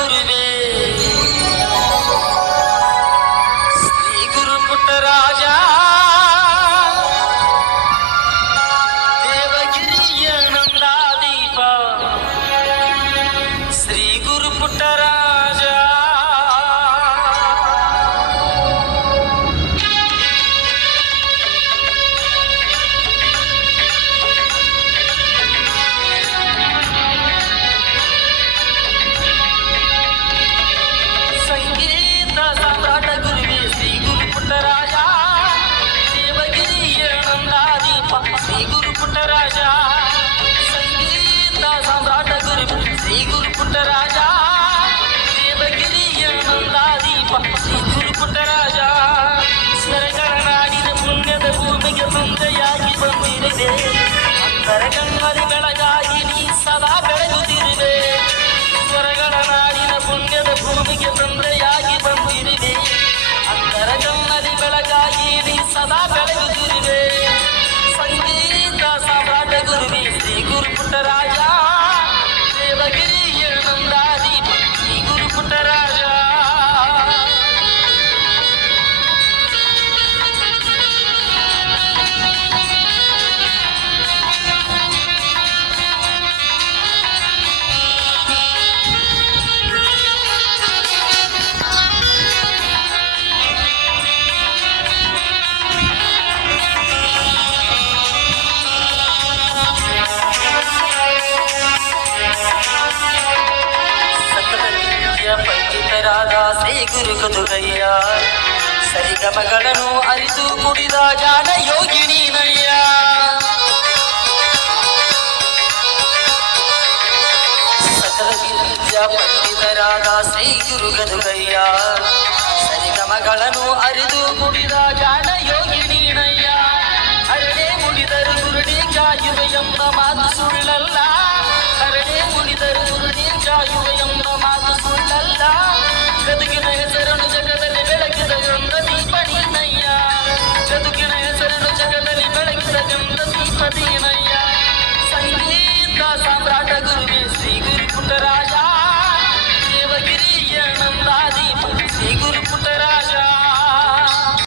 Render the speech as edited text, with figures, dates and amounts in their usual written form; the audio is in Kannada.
ಗುರುವೇ ಶ್ರೀ ಗುರು ಪುಟ್ಟರಾಜ ದೇವಗಿರಿಯ ನಂದಾದೀಪ ಶ್ರೀ ಗುರು ಪುಟ್ಟರಾಜ ಶ್ರೀ ಗುರು ಪುಟ್ಟರಾಜ ಸಂಗೀತ ಸಾಮ್ರಾಟ ಗುರು ಶ್ರೀ ಗುರು ಪುಟ್ಟರಾಜ ದೇವಗಿರಿಯ ನಂದಾದೀಪ ಶ್ರೀ ಗುರು ಪುಟ್ಟರಾಜ ಸ್ವರಗಳ ನಾಡಿನ ಪುಣ್ಯದ ಭೂಮಿಗೆ ತಂದೆಯಾಗಿ ಬಂದಿರುವೆ ಅಂತರ ಕಣ್ಣಲ್ಲಿ ಬೆಳಗಾಗಿ ನೀ ಸದಾ ಬೆಳಗುತ್ತಿರುವೆ ಸ್ವರಗಳ ನಾಡಿನ ಪುಣ್ಯದ ಭೂಮಿಗೆ ತಂದೆಯಾಗಿ ಬಂದಿರುವೆ ಅಂತರ ಕಣ್ಣಲ್ಲಿ ಬೆಳಗಾಗಿ ನೀ ಸದಾ ಬೆಳಗುತ್ತಿರುವೆ ಸಂಗೀತ ಸಾಮ್ರಾಟ ಗುರುವೇ ಶ್ರೀ ಗುರು ಪುಟ್ಟರಾಜ ದೇವಗಿರಿಯ ನಂದಾದೀಪ ಶ್ರೀ ಗುರು ಪುಟ್ಟರಾಜ ಪಂಡಿತರಾದ ಶ್ರೀ ಗುರು ಗದುಗಯ್ಯ ಸರಿಗಮಗಳನ್ನು ಅರಿತು ಕುಡಿದ ಜಾಣ ಯೋಗಿನಿನಯ್ಯ ಸಕಲ ವಿದ್ಯಾ ಪಂಡಿತರಾದ ಶ್ರೀ ಗುರು ಗದುಗಯ್ಯ ಸರಿಗಮಗಳನ್ನು ಅರಿತು ಕುಡಿದ ಜಾಣ ಯೋಗಿನಿನಯ್ಯ ಹರಡೆ ಮುಡಿದರು ಗುರುಡಿ ಕಾಯುವ ಎಂಬ ಮಾತು ಸುಳ್ಳಲ್ಲ ಹರಡೆ ಮುಡಿದರು ಗುರುಡಿ ಕಾಯುವ ಎಂಬ ಮಾತು ಸುಳ್ಳಲ್ಲ ಗದುಗಿನ ಹೆಸರನ್ನು ಜಗದಲ್ಲಿ ಬೆಳಕಿದ ಗಂಧ ದೀಪ ನೀನಯ್ಯ ಗದುಗಿನ ಹೆಸರನ್ನು ಜಗದಲ್ಲಿ ಬೆಳಕಿದ ಗಂಧ ದೀಪ ನೀನಯ್ಯ